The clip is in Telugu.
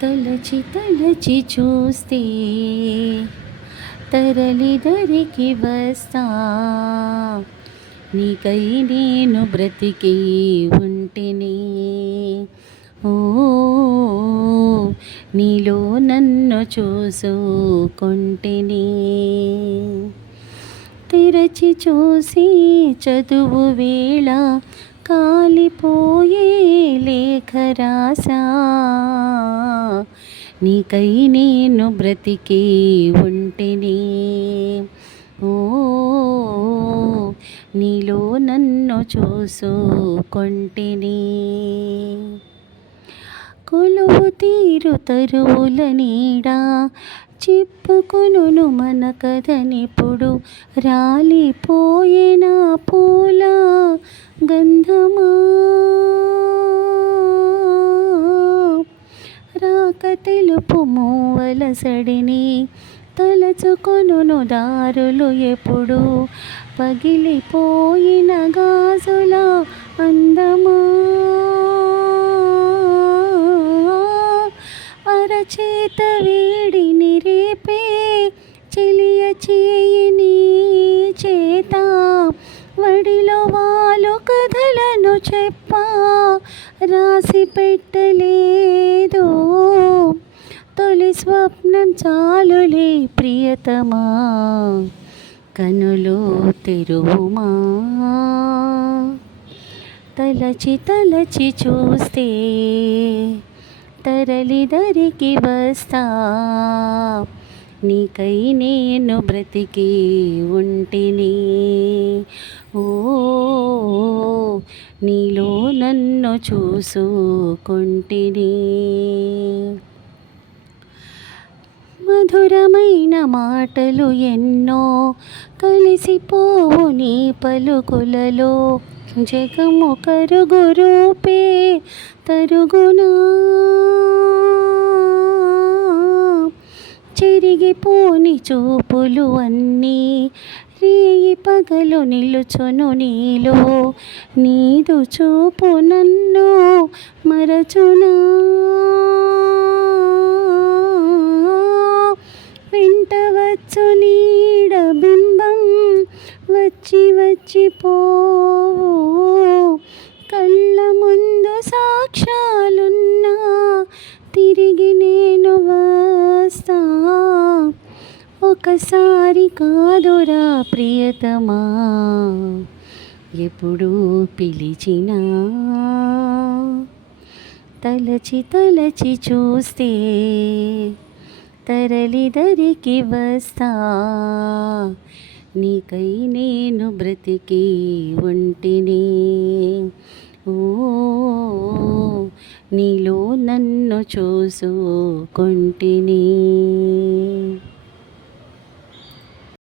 తలచి తలచి చూస్తే తరలిదరికి వస్తా, నీకై నేను బ్రతికి ఉంటిని. ఓ నీలో నన్ను చూసుకొంటిని. తెరచి చూసి చదువు వేళ కాలిపోయే లేఖ రాసా, నీకై నేను బ్రతికి ఉంటిని. ఓ నీలో నన్ను చూసుకొంటిని. కొలువు తీరు తరువుల నీడ చెప్పుకొనును మన కథనిప్పుడు, రాలిపోయిన పూల గంధమా, రాక తెలుపు మూవల సడిని తలచుకొనును దారులు ఎప్పుడు, పగిలిపోయిన గాజుల అందమా, అరచేత వేడిని రేపే చెలియ చేయిని చేత, వడిలో వాలు కథలను చెప్పా రాసి పెట్టలేదు, తొలి స్వప్నం చాలులే ప్రియతమా, కనులు తెరువుమా. తలచి తలచి చూస్తే తరలిదరికి వస్తా, నీకై నేను బ్రతికి ఉంటిని. ఓ నీలో నన్ను చూసుకొంటిని. మధురమైన మాటలు ఎన్నో కలిసిపోవు నీ పలుకులలో, జగము కరుగు రూపే తరుగునా, చెరిగిపోని చూపులు అన్నీ రేయి పగలు నిలుచును నీలో, నీదు చూపు నన్ను మరచునా, వెంటవచ్చు నీడ బింబం వచ్చి వచ్చిపోవు, కళ్ళ ముందు సాక్ష్యాలున్నా తిరిగి నేను వస్తా, ఒకసారి కాదురా ప్రియతమా, ఎప్పుడు పిలిచినా. తలచి తలచి చూస్తే తరలిదరికి వస్తా, నీకై నేను బ్రతికి ఉంటిని. ఓ నీలో నన్ను చూసుకొంటిని.